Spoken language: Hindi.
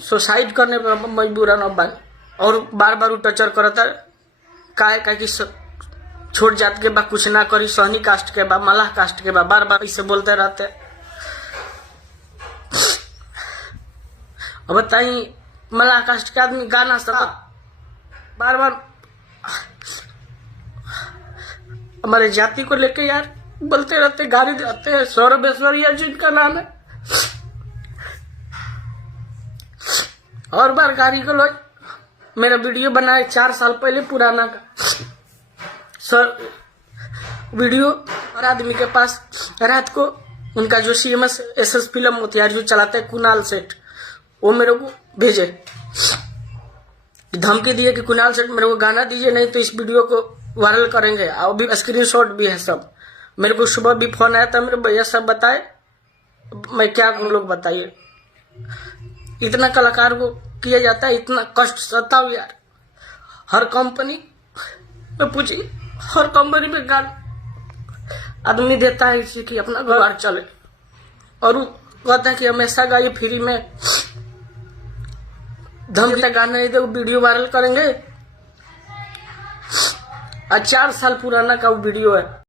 सुसाइड करने पर मजबूर न बन और बार बार टर्चर करता का कि छोट जात के बा कुछ ना करी, सहनी कास्ट के बा, मलाह कास्ट के बा, बार बार इसे बोलते रहते। अब बताई मलाह कास्ट के आदमी गाना सब बार बार हमारे जाति को लेके यार बोलते रहते, गाली देते हैं। सौरभ ऐश्वर्या जिनका नाम है, और बार गाड़ी को लोग मेरा वीडियो बनाए 4 साल पहले पुराना का सर वीडियो, और आदमी के पास रात को उनका जो CMS SS फिल्म मोतिहारी जो चलाते हैं कुणाल सेठ, वो मेरे को भेजे धमकी दिए कि कुणाल सेठ मेरे को गाना दीजिए, नहीं तो इस वीडियो को वायरल करेंगे। और भी स्क्रीनशॉट भी है सब। मेरे को सुबह भी फोन आया था, मेरे भैया सब बताए, मैं क्या करूं, लोग बताइए। इतना कलाकार को किया जाता है, इतना कष्ट सताओ यार। हर कंपनी में पूछिए, हर कंपनी में गाना आदमी देता है इसी की अपना घर चले, और वो कहता है कि हमेशा गाइए फ्री में, धमकी गाना नहीं दे वीडियो वायरल करेंगे। 4 साल पुराना का वो वीडियो है।